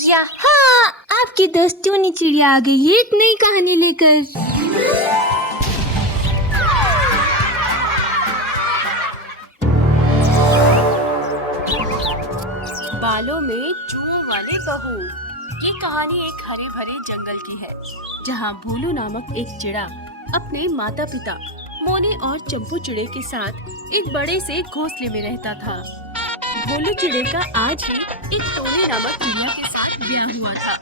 या हाँ, आपकी दोस्त टोनी चिड़िया आ गई है एक नई कहानी लेकर। बालों में जुओं वाले बहू। ये कहानी एक हरे भरे जंगल की है, जहाँ भोलू नामक एक चिड़ा अपने माता पिता मोने और चंपू चिड़े के साथ एक बड़े से घोंसले में रहता था। भोलू चिड़े का आज ही एक टोनी नामक चिड़िया के साथ ब्याह हुआ था।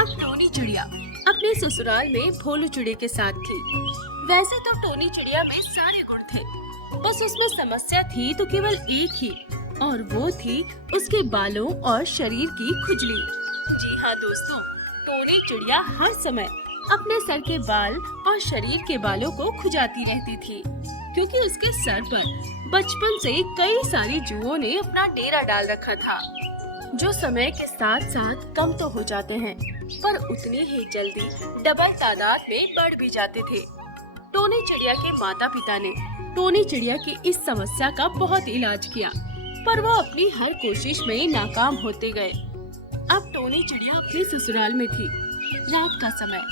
अब टोनी चिड़िया अपने ससुराल में भोलू चिड़े के साथ थी। वैसे तो टोनी चिड़िया में सारे गुण थे, बस उसमें समस्या थी तो केवल एक ही, और वो थी उसके बालों और शरीर की खुजली। जी हाँ दोस्तों, टोनी चिड़िया हर समय अपने सर के बाल और शरीर के बालों को खुजाती रहती थी, क्योंकि उसके सर पर बचपन से कई सारे जुओं ने अपना डेरा डाल रखा था, जो समय के साथ साथ कम तो हो जाते हैं, पर उतनी ही जल्दी डबल तादाद में बढ़ भी जाते थे। टोनी चिड़िया के माता पिता ने टोनी चिड़िया की इस समस्या का बहुत इलाज किया, पर वो अपनी हर कोशिश में नाकाम होते गए। अब टोनी चिड़िया अपने ससुराल में थी। रात का समय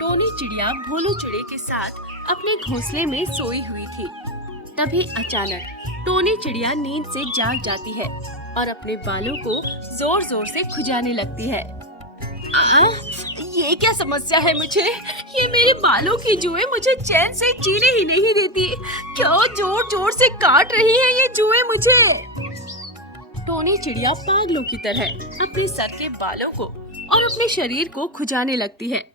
टोनी चिड़िया भोलू चिड़े के साथ अपने घोंसले में सोई हुई थी। तभी अचानक टोनी चिड़िया नींद से जाग जाती है और अपने बालों को जोर जोर से खुजाने लगती है। ये क्या समस्या है मुझे? ये मेरे बालों की जुएं मुझे चैन से जीने ही नहीं देती। क्यों जोर जोर से काट रही है ये जुएं मुझे? टोनी चिड़िया पागलों की तरह अपने सर के बालों को और अपने शरीर को खुजाने लगती है।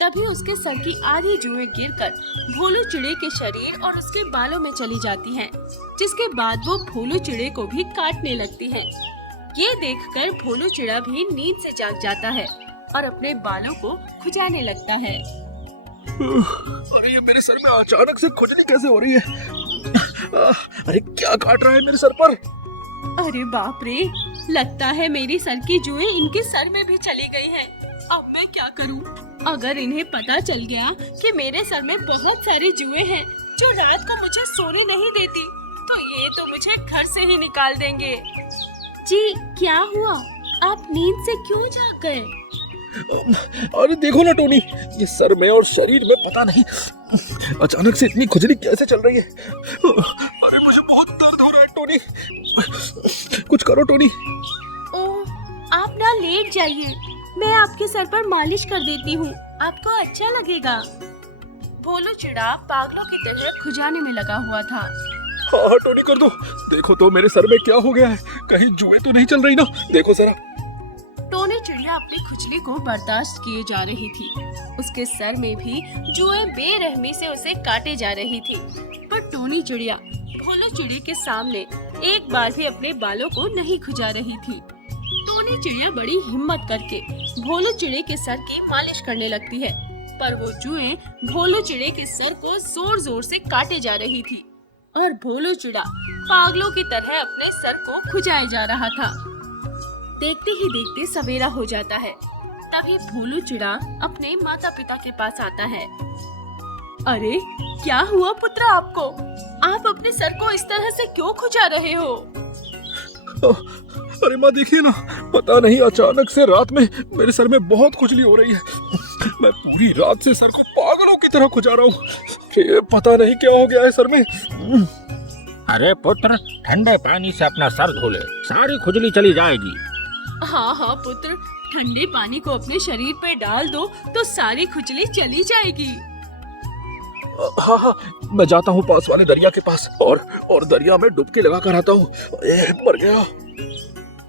तभी उसके सर की आधी जुएं गिरकर भोलू चिड़े के शरीर और उसके बालों में चली जाती हैं, जिसके बाद वो भोलू चिड़े को भी काटने लगती है। ये देखकर भोलू चिड़ा भी नींद से जाग जाता है और अपने बालों को खुजाने लगता है। अरे ये मेरे सर में अचानक से खुजली कैसे हो रही है? अरे क्या काट रहा है मेरे सर पर? अरे बाप रे, लगता है मेरी सर की जुएं इनके सर में भी चली गई हैं। अब मैं क्या करूं? अगर इन्हें पता चल गया कि मेरे सर में बहुत सारे जुएं हैं जो रात को मुझे सोने नहीं देती, तो ये तो मुझे घर से ही निकाल देंगे। जी क्या हुआ? आप नींद से क्यों जाग गए? अरे देखो ना टोनी, ये सर में और शरीर में पता नहीं अचानक से इतनी खुजली कैसे चल रही है। अरे मुझे बहुत दर्द हो रहा है टोनी, कुछ करो टोनी। ओह, आप ना लेट जाइए, मैं आपके सर पर मालिश कर देती हूँ, आपको अच्छा लगेगा। भोलू चिड़ा पागलों की तरह खुजाने में लगा हुआ था। हाँ टोनी कर दो। देखो तो मेरे सर में क्या हो गया है, कहीं जुएं तो नहीं चल रही ना? देखो जरा। टोनी चिड़िया अपनी खुजली को बर्दाश्त किए जा रही थी। उसके सर में भी जुएं बेरहमी से उसे काटे जा रही थी, पर टोनी चिड़िया भोलू चिड़े के सामने एक बार भी अपने बालों को नहीं खुजा रही थी। टोनी चिड़िया बड़ी हिम्मत करके भोलू चिड़े के सर की मालिश करने लगती है, पर वो जुएं भोलू चिड़े के सर को जोर जोर से काटे जा रही थी और भोलू चिड़ा पागलों की तरह अपने सर को खुजाए जा रहा था। देखते ही देखते सवेरा हो जाता है। तभी भोलू चिड़ा अपने माता पिता के पास आता है। अरे क्या हुआ पुत्र आपको? आप अपने सर को इस तरह से क्यों खुजा रहे हो? अरे माँ देखिए ना, पता नहीं अचानक से रात में मेरे सर में बहुत खुजली हो रही है। मैं पूरी रात से सर को पागलों की तरह खुजा रहा हूँ, पता नहीं क्या हो गया है सर में। अरे पुत्र, ठंडे पानी से अपना सर धो ले, सारी खुजली चली जाएगी। हाँ हाँ पुत्र, ठंडे पानी को अपने शरीर पे डाल दो तो सारी खुजली चली जाएगी। हाँ हाँ, मैं जाता हूँ पास वाले दरिया के पास और दरिया में डुबकी लगा कर आता हूँ। मर गया।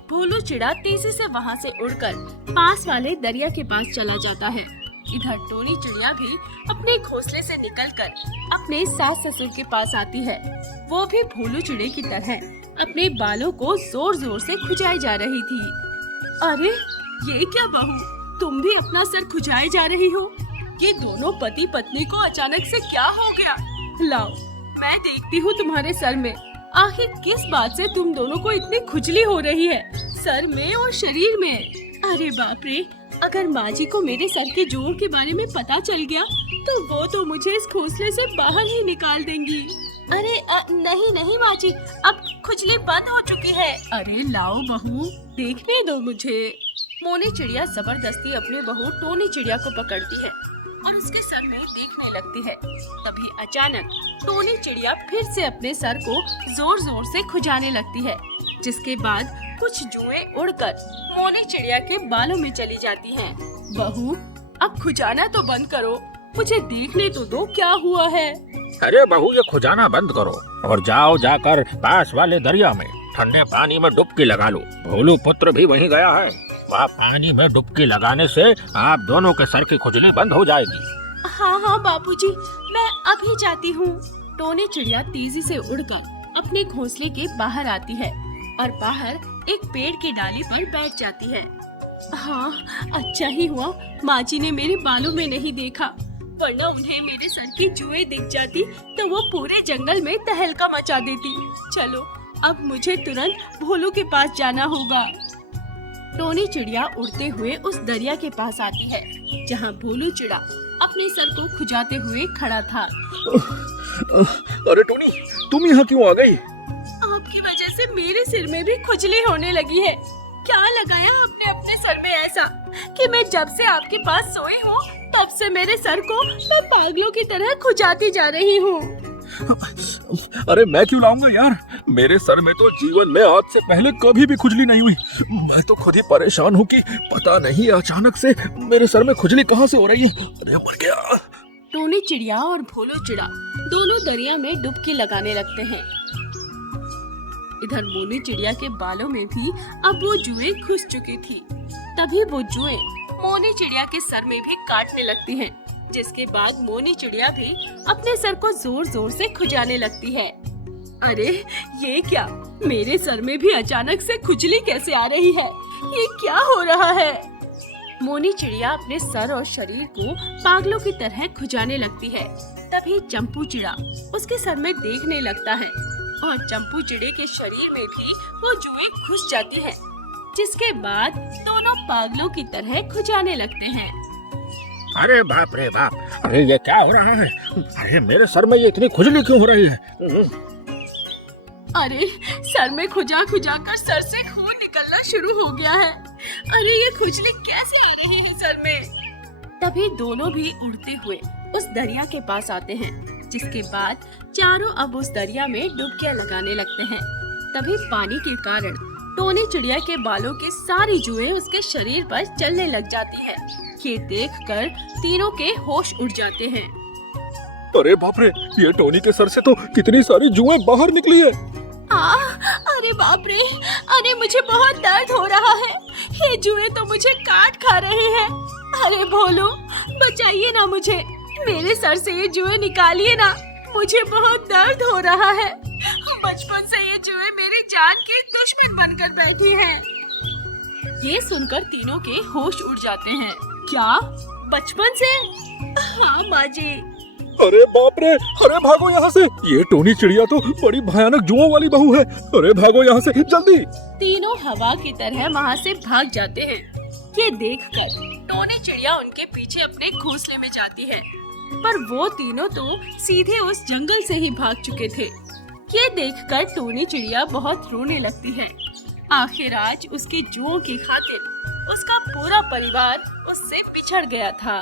भोलू चिड़ा तेजी से वहाँ से उड़कर पास वाले दरिया के पास चला जाता है। इधर टोनी चिड़िया भी अपने घोंसले से निकलकर अपने सास ससुर के पास आती है। वो भी भोलू चिड़े की तरह अपने बालों को जोर जोर से खुजाई जा रही थी। अरे ये क्या बहू, तुम भी अपना सर खुजाए जा रही हो? ये दोनों पति पत्नी को अचानक से क्या हो गया? लाओ मैं देखती हूँ तुम्हारे सर में आखिर किस बात से तुम दोनों को इतनी खुजली हो रही है, सर में और शरीर में। अरे बाप रे, अगर माँ जी को मेरे सर के जुओं के बारे में पता चल गया तो वो तो मुझे इस घोंसले से बाहर ही निकाल देंगी। अरे नहीं नहीं माँ जी, अब खुजली बंद हो चुकी है। अरे लाओ बहू, देखने दो मुझे। मोनी चिड़िया जबरदस्ती अपनी बहू टोनी चिड़िया को पकड़ती है और उसके सर में देखने लगती है। तभी अचानक टोनी चिड़िया फिर से अपने सर को जोर जोर से खुजाने लगती है, जिसके बाद कुछ जुएं उड़कर मोनी चिड़िया के बालों में चली जाती हैं। बहू, अब खुजाना तो बंद करो, मुझे देखने तो दो क्या हुआ है। अरे बहू, ये खुजाना बंद करो और जाओ जाकर पास वाले दरिया में ठंडे पानी में डुबकी लगा लो। भोलू पुत्र भी वहीं गया है, वहाँ पानी में डुबकी लगाने से आप दोनों के सर की खुजली बंद हो जाएगी। हाँ बापूजी, मैं अभी जाती हूँ। टोनी चिड़िया तेजी से उड़कर अपने घोंसले के बाहर आती है और बाहर एक पेड़ की डाली पर बैठ जाती है। हाँ, अच्छा ही हुआ माँ जी ने मेरे बालों में नहीं देखा, वरना उन्हें मेरे सर की जुएं दिख जाती तो वो पूरे जंगल में तहलका मचा देती। चलो, अब मुझे तुरंत भोलू के पास जाना होगा। टोनी चिड़िया उड़ते हुए उस दरिया के पास आती है, जहाँ भोलू चिड़ा अपने सर को खुजाते हुए खड़ा था। अरे टोनी, तुम यहाँ क्यों आ गई? आपकी वजह से मेरे सिर में भी खुजली होने लगी है। क्या लगाया आपने अपने सर में ऐसा कि मैं जब से आपके पास सोई हूँ तब से मेरे सर को मैं पागलों की तरह खुजाती जा रही हूँ। अरे मैं क्यों लाऊंगा यार, मेरे सर में तो जीवन में आज से पहले कभी भी खुजली नहीं हुई। मैं तो खुद ही परेशान हूँ कि पता नहीं अचानक से मेरे सर में खुजली कहाँ से हो रही है। अरे मर गया। टोनी चिड़िया और भोलू चिड़ा दोनों दरिया में डुबकी लगाने लगते हैं। इधर मोनी चिड़िया के बालों में भी अब वो जुएं घुस चुकी थी। तभी वो जुएं मोनी चिड़िया के सर में भी काटने लगती हैं, जिसके बाद मोनी चिड़िया भी अपने सर को जोर जोर से खुजाने लगती है। अरे ये क्या, मेरे सर में भी अचानक से खुजली कैसे आ रही है? ये क्या हो रहा है? मोनी चिड़िया अपने सर और शरीर को पागलों की तरह खुजाने लगती है। तभी चंपू चिड़ा उसके सर में देखने लगता है और चंपू चिड़े के शरीर में भी वो जुएं घुस जाती हैं, जिसके बाद दोनों पागलों की तरह खुजाने लगते हैं। अरे बाप रे बाप, अरे ये क्या हो रहा है? अरे मेरे सर में ये इतनी खुजली क्यों हो रही है? अरे सर में खुजा खुजा कर सर से खून निकलना शुरू हो गया है। अरे ये खुजली कैसे आ रही है सर में? तभी दोनों भी उड़ते हुए उस दरिया के पास आते हैं, जिसके बाद चारों अब उस दरिया में डुबकियां लगाने लगते हैं। तभी पानी के कारण टोनी चिड़िया के बालों की सारी जुएं उसके शरीर पर चलने लग जाती है। ये देखकर तीनों के होश उड़ जाते हैं। अरे बाप रे, ये टोनी के सर से तो कितनी सारी जुएं बाहर निकली है। अरे बाप रे, अरे मुझे बहुत दर्द हो रहा है। ये जुएं तो मुझे काट खा रहे हैं। अरे भोलू, बचाइए ना मुझे, मेरे सर से ये जुएं निकालिए ना, मुझे बहुत दर्द हो रहा है। बचपन से ये जुएं मेरी जान के दुश्मन बनकर बैठी हैं। ये सुनकर तीनों के होश उड़ जाते हैं। क्या, बचपन से? हाँ माँ जी। अरे बाप रे, अरे भागो यहाँ से, ये टोनी चिड़िया तो बड़ी भयानक जुओं वाली बहू है। अरे भागो यहाँ से जल्दी। तीनों हवा की तरह वहाँ से भाग जाते हैं। ये देखकर टोनी चिड़िया उनके पीछे अपने घोंसले में जाती है, पर वो तीनों तो सीधे उस जंगल से ही भाग चुके थे। ये देखकर टोनी चिड़िया बहुत रोने लगती है। आखिर आज उसकी जुओं की खातिर उसका पूरा परिवार उससे बिछड़ गया था।